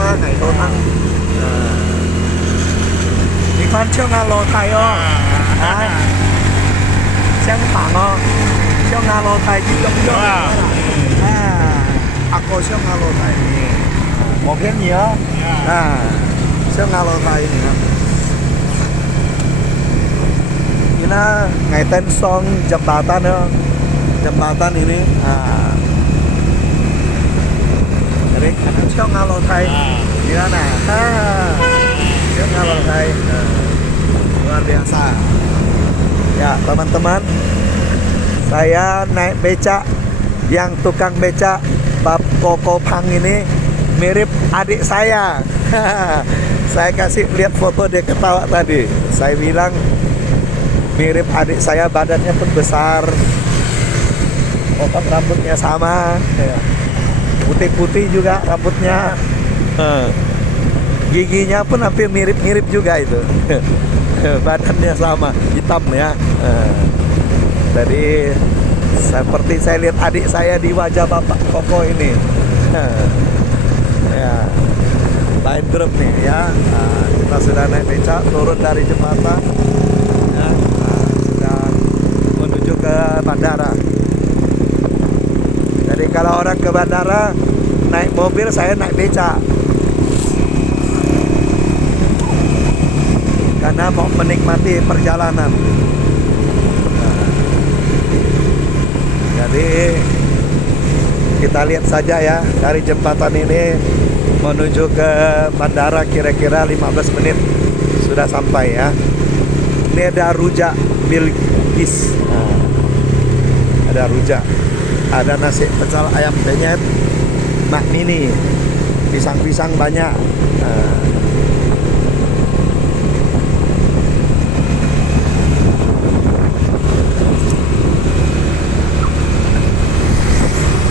apa ngày tốt ăn thì con chưa ngà lô thay ô chẳng phẳng ô chưa ngà lô thay chỉ giống giống aku chưa ngà lô thay một cái nhớ chưa ngà lô thay ini ngày tên song jembatan ya jembatan ini jadi kadang siang ngalo Thai gimana siang ngalo Thai luar biasa ya teman-teman, saya naik becak yang tukang becak Bab Koko Pang ini mirip adik saya. Saya kasih lihat foto dia ketawa tadi, saya bilang mirip adik saya, badannya pun besar, potong rambutnya sama, putih-putih juga rambutnya, giginya pun hampir mirip-mirip juga itu, badannya sama, hitam ya. Jadi seperti saya lihat adik saya di wajah Bapak Koko ini. Ya, lain grup nih ya. Kita sudah naik becak, turun dari jembatan. Menuju ke bandara. Jadi kalau orang ke bandara naik mobil, saya naik becak karena mau menikmati perjalanan. Jadi kita lihat saja ya, dari jembatan ini menuju ke bandara kira-kira 15 menit sudah sampai ya. Ini ada rujak Bilqis, ada rujak, ada nasi pecel ayam penyet, mak mini, pisang-pisang banyak.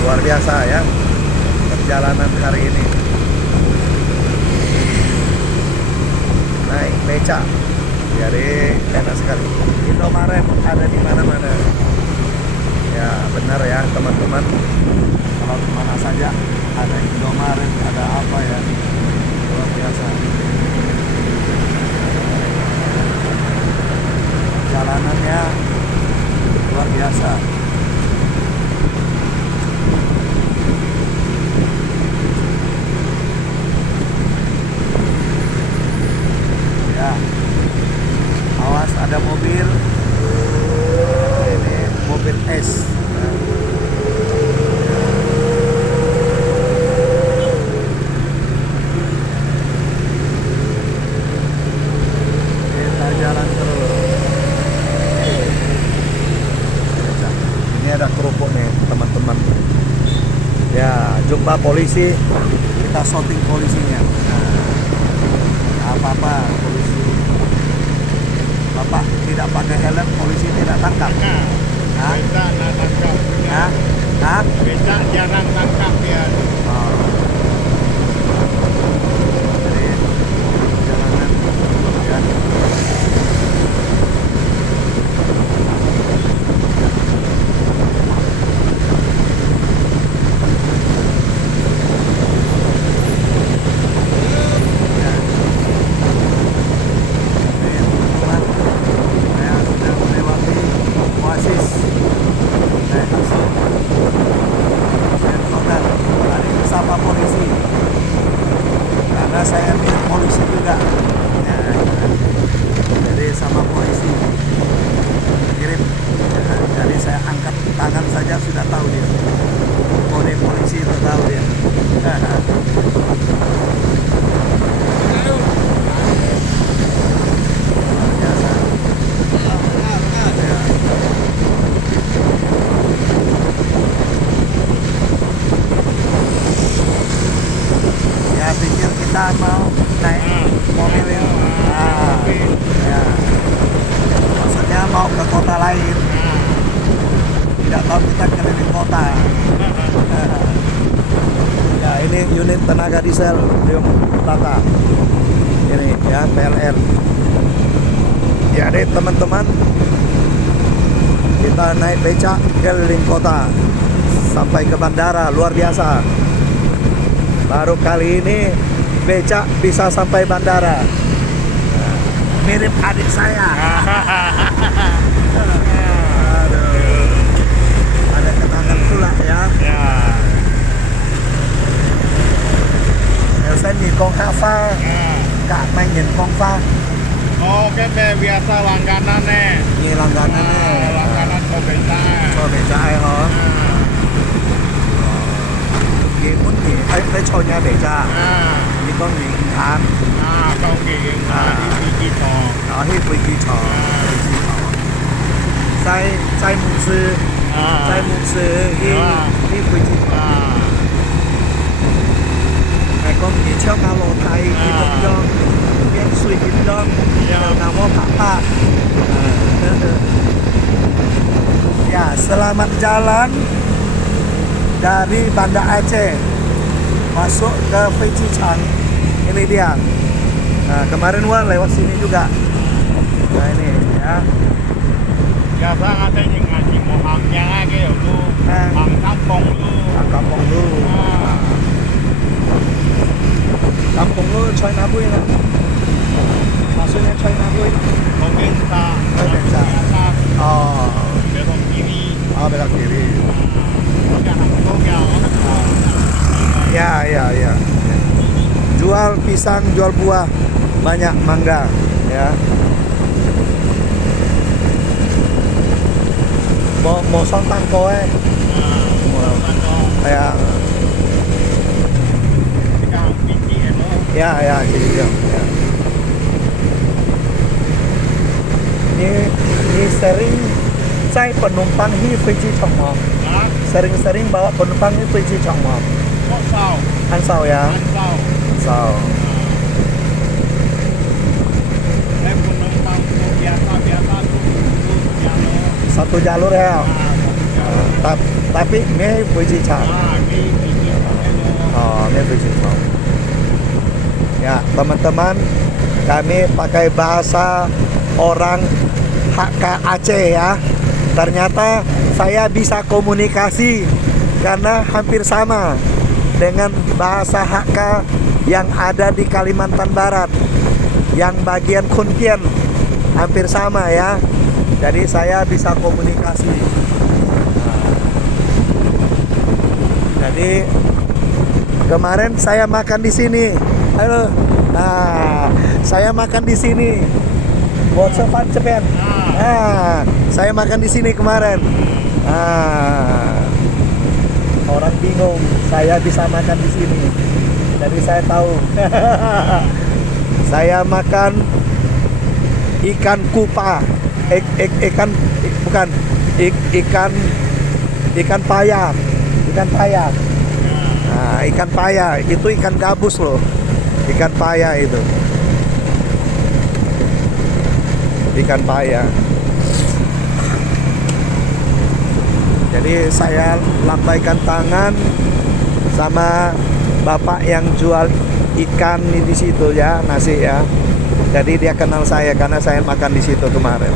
Luar biasa ya perjalanan hari ini. Naik becak, jadi enak sekali. Indomaret ada di mana-mana. Ya benar ya teman-teman. Kalau kemana saja ada Indomaret, ada apa ya, luar biasa. Perjalanannya luar biasa. Ya, awas ada mobil. Ini mobil es. Kita jalan terus. Ini ada kerupuk nih teman-teman. Ya, jumpa polisi, kita shooting polisinya. Apa-apa polisi. Bapak tidak pakai helm, polisi tidak tangkap. Becak nak tangkap. Becak jarang tangkap ya. Jadi jalanan ya. Saya lihat polisi juga ya, jadi sama polisi kirim ya, jadi saya angkat tangan saja sudah tahu dia kode polisi, itu tahu dia. Biasa. Ya, pikir kita mau naik mobil ini. Ya. Maksudnya mau ke kota lain. Tidak tahu kita keliling kota. Ya, ini unit tenaga diesel Prium Tata. Ini ya PLN. Ya, deh teman-teman, kita naik becak keliling kota sampai ke bandara, luar biasa. Baru kali ini becak bisa sampai bandara. Mirip adik saya. Aduh. Ada kenangan pula ya. Ya. Saya nih kong Hafa, kak main kong Fa. Oh, cái biasa langganan nih. Ini langganannya. Langganan cho beca. Cho becak ya hả? Ini pun nih, saya conya becak. Ini con nghỉ tháng. Công kỳ đi đi thò. Ở hi飛機場，西木斯hi飛機場。Ngày con nghỉ theo cao lộ Thái đi đông dong, biên suy đi đông, nào mau pak. Ya, selamat jalan dari Banda Aceh masuk ke Feijichang. Ini dia. Nah, kemarin Wah lewat sini juga. Nah ini ya. Biasa katanya ngaji Muhammadnya lagi lu. Mang kampung lu. Kampung lu. Kampung lu Choi Nabui lah. Maksudnya Choi Nabui. Provinsa. Provinsa. Oh. Belok kiri. Oh, belok kiri. Ya. Ya. Jual pisang, jual buah, banyak mangga, ya. Mau sontang koe, ya, gitu ya. Ini sering saya penumpang di Feijichang mau, sering bawa penumpang di Feijichang mau. Ansau ya. Ansau. Penumpang biasa tuh Satu jalur ya. Tapi ini Feijichang. Oh, ini Feijichang. Ya, teman-teman, kami pakai bahasa orang HK Aceh ya. Ternyata saya bisa komunikasi karena hampir sama dengan bahasa HK yang ada di Kalimantan Barat, yang bagian Kuntian hampir sama ya. Jadi saya bisa komunikasi. Jadi kemarin saya makan di sini. Halo. Nah, saya makan di sini. Buat sopan cepen. Nah, saya makan di sini kemarin. Orang bingung, saya bisa makan di sini. Jadi saya tahu. Saya makan ikan kupa, ikan payah. Nah, ikan payah itu ikan gabus loh. Ikan payah itu. Ikan payah. Jadi saya lambaikan tangan sama bapak yang jual ikan di situ ya, nasi ya. Jadi dia kenal saya karena saya makan di situ kemarin.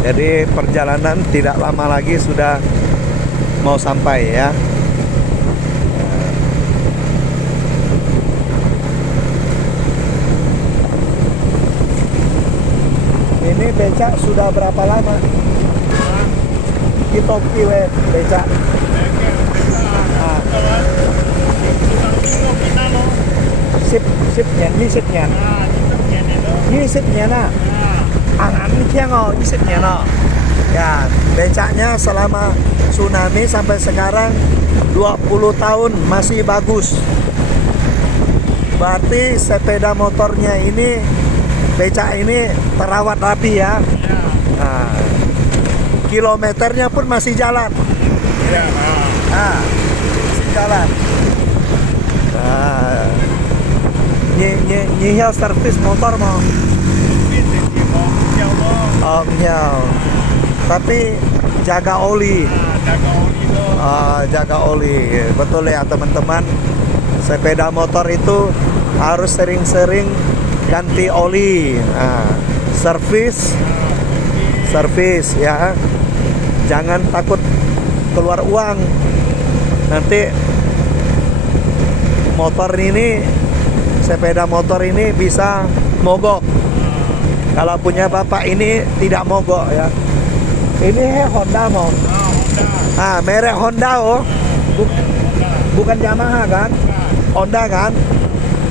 Jadi perjalanan tidak lama lagi sudah mau sampai ya. Ini becak sudah berapa lama? Kita kiwe becak. Sipnya, ini sipnya nak. Angan kiang oh, ini sipnya no. Ya, becaknya selama tsunami sampai sekarang 20 tahun masih bagus. Berarti sepeda motornya ini, becak ini terawat rapi ya. Nah, kilometernya pun masih jalan. Masih jalan. Nah, nyihil servis motor mau. Oh, nyal. Tapi jaga oli. Jaga oli. Betul ya teman-teman. Sepeda motor itu harus sering-sering ganti oli. Servis servis ya. Jangan takut keluar uang. Nanti motor ini, sepeda motor ini bisa mogok. Kalau punya bapak ini tidak mogok ya. Ini Honda mau. Honda. Merek Honda oh. Bukan Yamaha kan? Honda kan?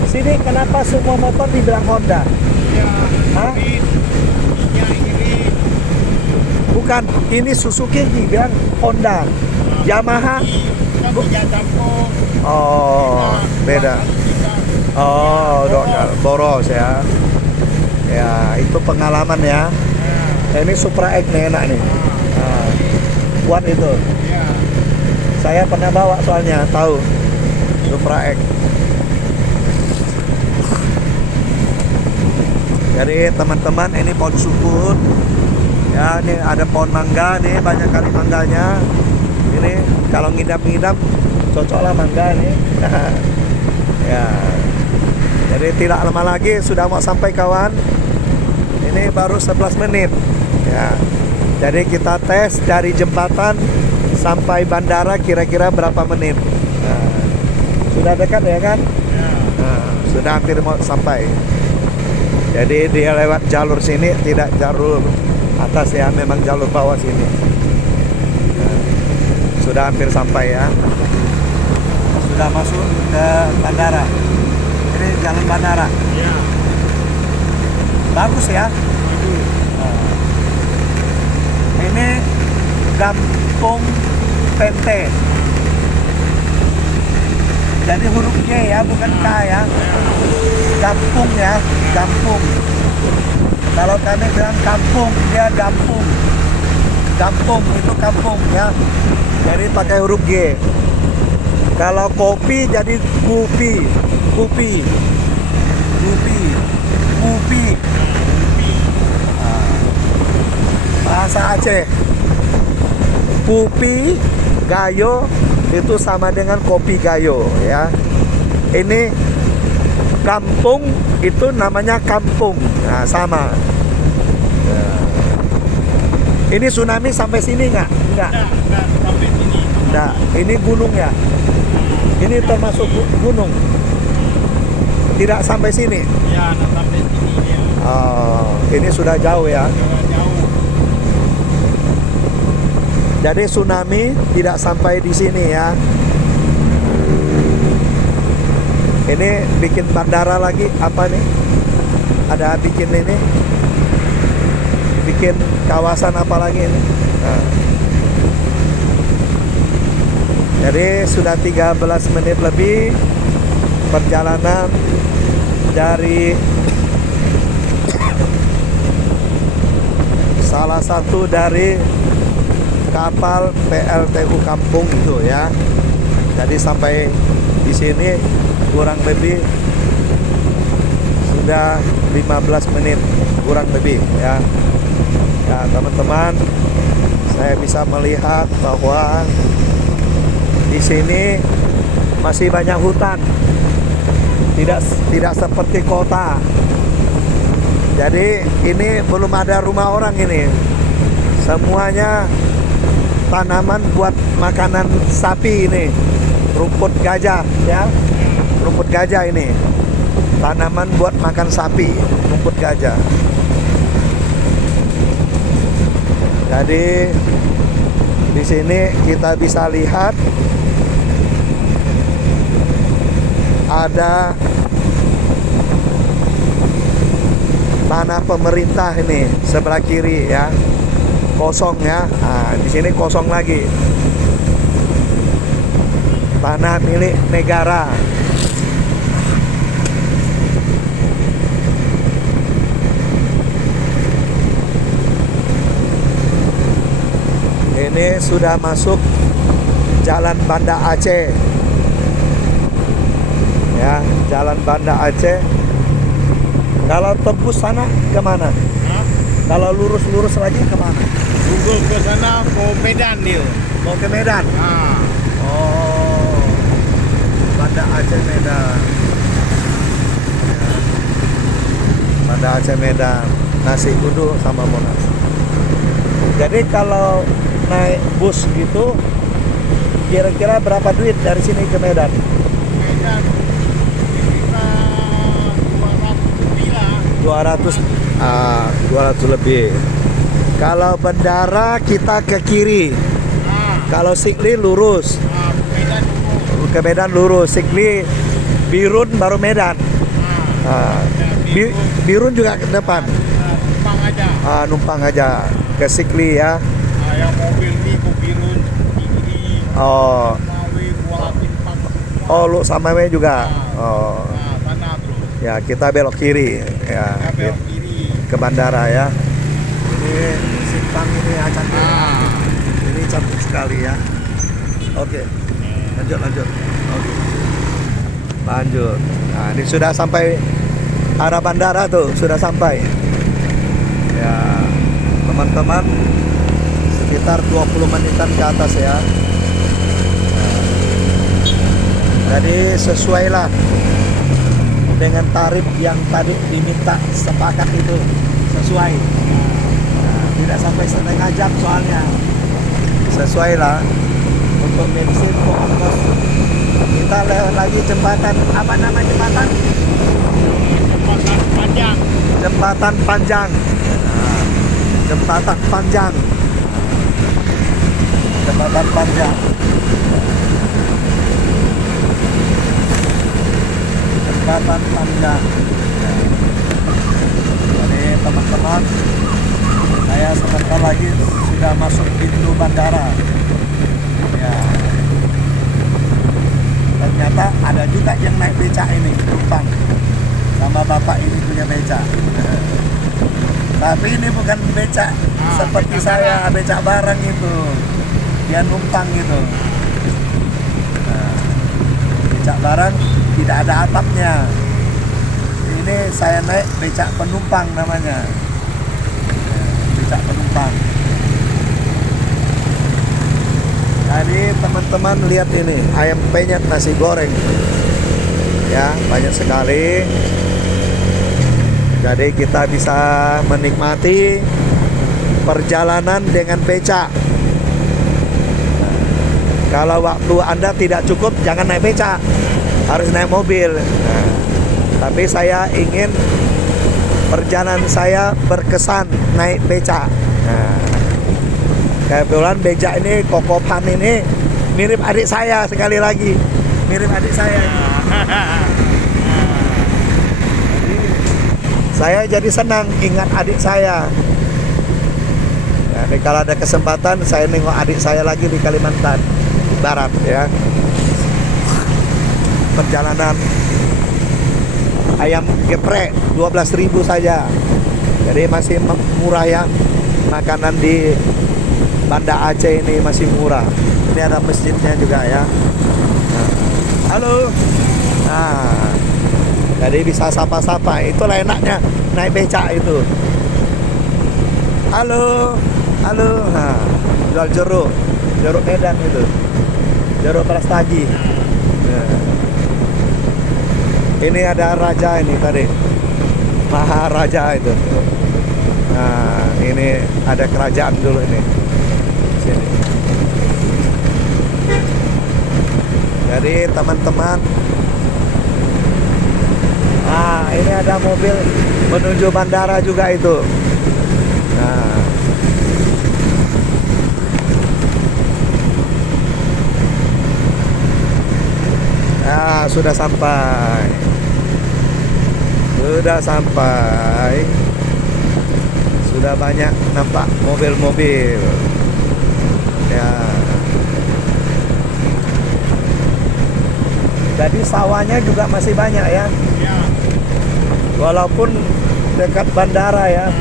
Sini kenapa semua motor dibilang Honda? Ya, Hah? ini Bukan, ini Suzuki dibilang Honda. Yamaha. kita punya campur. Oh, beda. Oh, boros ya. Ya, itu pengalaman ya. Ini Supra X nih, enak nih. Kuat itu. Ya. Saya pernah bawa soalnya, tahu. Supra X. Jadi teman-teman, ini pohon sukun. Ya, ini ada pohon mangga nih, banyak kali mangganya. Ini kalau ngidam-ngidam cocoklah mangga nih. Ya. Jadi tidak lama lagi sudah mau sampai kawan. Ini baru 11 menit. Ya. Jadi kita tes dari jembatan sampai bandara kira-kira berapa menit. Nah, sudah dekat ya kan? Nah, sudah hampir mau sampai. Jadi dia lewat jalur sini, tidak jalur atas ya, memang jalur bawah sini. Nah, sudah hampir sampai ya. Sudah masuk ke bandara. Ini jalan bandara. Ya. Bagus ya. Ini Kampung Pente. Jadi huruf G ya, bukan K ya. Kampung ya, kampung. Kalau kami bilang kampung, dia gampung. Kampung itu kampung ya. Jadi pakai huruf G. Kalau kopi jadi kupi, kupi, kupi, kupi. Bahasa Aceh. Kupi gayo itu sama dengan kopi gayo ya. Ini kampung itu namanya kampung. Nah, sama. Nah. Ini tsunami sampai sini nggak? Nggak. Enggak sampai sini. Nah, ini gunung ya. Ini termasuk gunung. Tidak sampai sini. Ya, enggak sampai sini dia. Oh, ini sudah jauh ya. Jauh. Jadi tsunami tidak sampai di sini ya. Ini bikin bandara lagi apa nih? Ada bikin ini, bikin kawasan apa lagi ini? Nah. Jadi sudah 13 menit lebih perjalanan dari salah satu dari kapal PLTU Kampung itu ya. Jadi sampai di sini kurang lebih sudah 15 menit kurang lebih ya. Ya teman-teman, saya bisa melihat bahwa di sini masih banyak hutan. Tidak seperti kota. Jadi ini belum ada rumah orang ini. Semuanya tanaman buat makanan sapi ini. Rumput gajah ya. Rumput gajah ini. Tanaman buat makan sapi, rumput gajah. Jadi di sini kita bisa lihat ada tanah pemerintah ini sebelah kiri ya. Kosong ya. Nah, di sini kosong lagi. Tanah milik negara. Ini sudah masuk Jalan Banda Aceh. Ya, Jalan Banda Aceh. Kalau tembus sana kemana? Hah? Kalau lurus-lurus lagi kemana? Google ke sana ke Medan dia. Mau ke Medan? Ah. Oh, Banda Aceh Medan. Ya. Banda Aceh Medan. Nasi uduk sama Monas. Jadi kalau naik bus gitu, kira-kira berapa duit dari sini ke Medan? Medan kita 200 lebih lah. 200 lebih. Kalau Bendara kita ke kiri. Kalau Sikli lurus. Medan dulu. Ke Medan lurus. Sikli Birun baru Medan. Birun juga ke depan. Numpang aja. Numpang aja ke Sikli ya. Yang mobil ini ke Birun, Tinggi, Oh, Mawi, Kuala Pimpang. oh lu sama we juga. Oh, Sana terus. ya kita belok kiri ya. Kita belok kiri. Ke bandara ya. Ini simpang ini cantik. Ini cantik sekali ya. Oke. Lanjut. Oke. Lanjut. Nah, ini sudah sampai arah bandara tuh, sudah sampai. Ya, teman-teman, sekitar 20 menitan ke atas ya. Nah, jadi sesuailah dengan tarif yang tadi diminta sepakat itu, sesuai. Nah, tidak sampai setengah jam soalnya. Sesuai lah untuk bensin, untuk ongkos. Kita lewat lagi jembatan, apa nama jembatan? Jembatan panjang. Jembatan Panjang. Nah, jembatan Panjang. Jembatan Panjang. Jembatan Panjang. Jadi teman-teman, saya sebentar lagi sudah masuk pintu bandara. Ya. Ternyata ada juga yang naik becak ini, numpang. Sama bapak ini punya becak. Tapi ini bukan becak seperti becak saya, barang. becak barang itu. Dia numpang gitu. Nah, becak barang tidak ada atapnya. Ini saya naik becak penumpang namanya. Becak penumpang. Tadi teman-teman lihat ini, ayam penyet nasi goreng. Ya, banyak sekali. Jadi kita bisa menikmati perjalanan dengan becak. Kalau waktu Anda tidak cukup, jangan naik becak, harus naik mobil. Nah, tapi saya ingin perjalanan saya berkesan naik becak. Nah, kebetulan becak ini, Kokopan ini mirip adik saya, sekali lagi mirip adik saya. Saya jadi senang ingat adik saya. Jadi kalau ada kesempatan saya nengok adik saya lagi di Kalimantan Barat ya. Perjalanan ayam geprek 12.000 saja. Jadi masih murah ya. Makanan di Banda Aceh ini masih murah. Ini ada masjidnya juga ya. Halo. Nah, jadi bisa sapa-sapa. Itulah enaknya naik becak itu. Halo, halo. Nah, jual jeruk Medan itu, jeruk Prastagi. Nah, ini ada raja ini tadi, Maharaja itu. Nah, ini ada kerajaan dulu ini. Sini. Jadi teman-teman, ini ada mobil menuju bandara juga itu. Nah, sudah sampai. Sudah banyak nampak mobil-mobil. Ya. Jadi sawahnya juga masih banyak ya. Ya. Walaupun dekat bandara ya.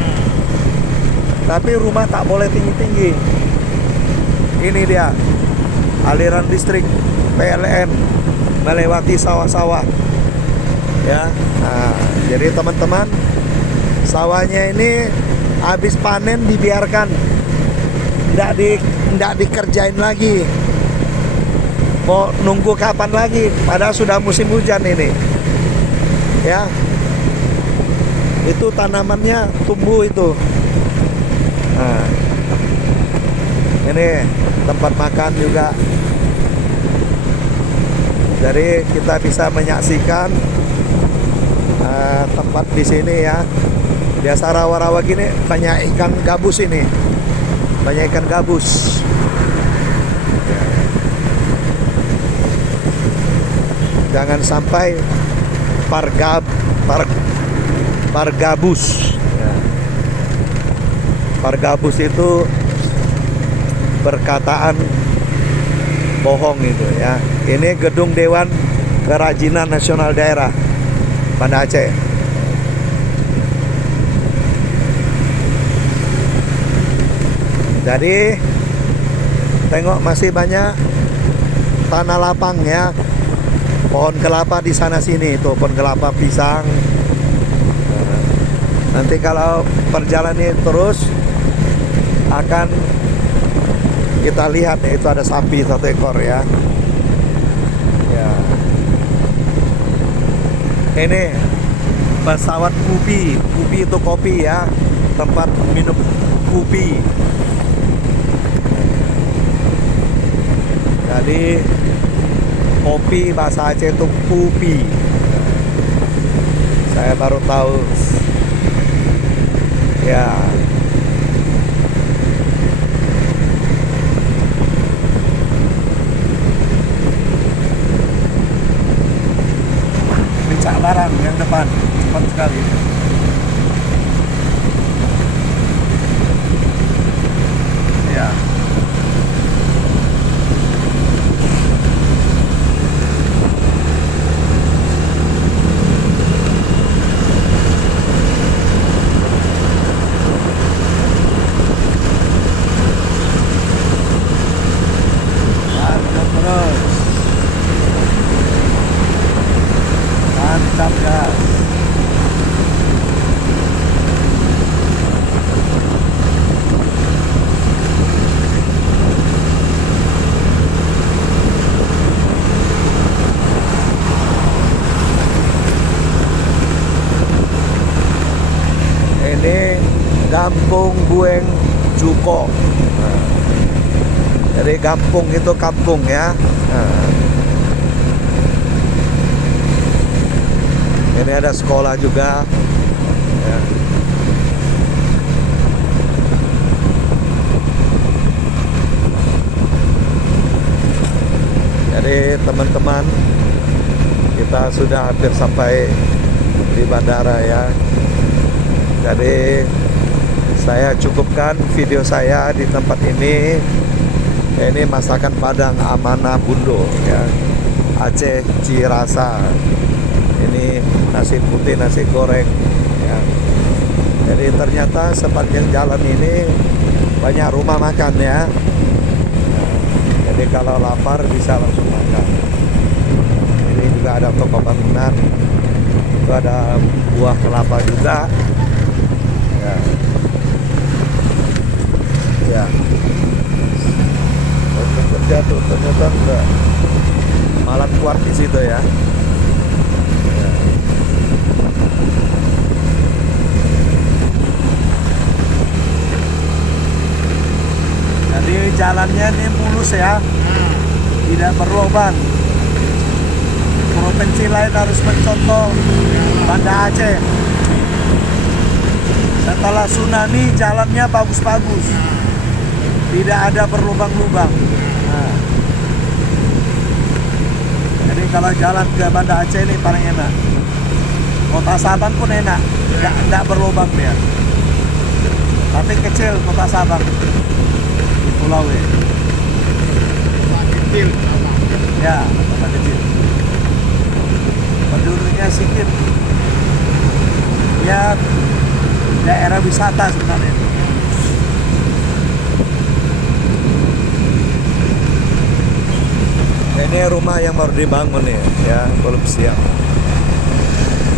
Tapi rumah tak boleh tinggi-tinggi. Ini dia aliran listrik PLN melewati sawah-sawah. Ya. Nah, jadi teman-teman, sawahnya ini habis panen dibiarkan, tidak dikerjain lagi. Mau nunggu kapan lagi? Padahal sudah musim hujan ini. Ya. Itu tanamannya tumbuh itu. Nah, nih tempat makan juga. Jadi kita bisa menyaksikan tempat di sini ya. Biasa rawa-rawa gini banyak ikan gabus ini, banyak ikan gabus. Jangan sampai pargabus. Ya. Pargabus itu perkataan bohong itu ya. Ini gedung Dewan Kerajinan Nasional Daerah Banda Aceh. Jadi tengok masih banyak tanah lapang ya. Pohon kelapa di sana sini itu pohon kelapa pisang. Nanti kalau perjalanan ini terus akan kita lihat ya, itu ada sapi 1 ekor ya. Ya. Ini pesawat Kupi. Kupi itu kopi ya. Tempat minum kopi. Jadi kopi bahasa Aceh itu Kupi. Saya baru tahu. Ya. Becak barang yang depan cepat sekali. Ya. Mantap gas. Ini Kampung Bueng Juko. Nah, jadi kampung itu kampung ya. Nah. Ini ada sekolah juga ya. Jadi teman-teman, kita sudah hampir sampai di bandara ya. Jadi saya cukupkan video saya di tempat ini. Ini masakan Padang Amanah Bundo ya, Aceh Cirasa. Ini nasi putih, nasi goreng ya. Jadi ternyata sepanjang jalan ini banyak rumah makan ya. Jadi kalau lapar bisa langsung makan. Ini juga ada toko bangunan. Itu ada buah kelapa juga ya. Ya. Untuk kerja tuh ternyata enggak malam kuat di situ ya. Jadi jalannya ini mulus ya, tidak berlubang. Provinsi lain harus mencontoh Banda Aceh. Setelah tsunami jalannya bagus-bagus, tidak ada berlubang-lubang. Nah. Jadi kalau jalan ke Banda Aceh ini paling enak. Kota Sabang pun enak, tidak berlubang dia. Tapi kecil Kota Sabang. Pulau kecil. ya, kota kecil. Penduduknya sedikit. Ya, daerah wisata sebenarnya. Ini rumah yang baru dibangun nih, ya, belum siap.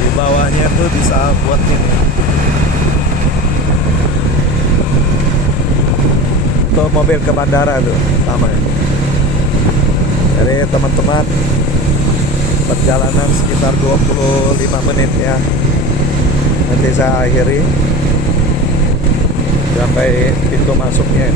Di bawahnya tuh bisa buat ini. Untuk mobil ke bandara tuh sama ya. Jadi teman-teman, perjalanan sekitar 25 menit ya. Nanti saya akhiri sampai pintu masuknya.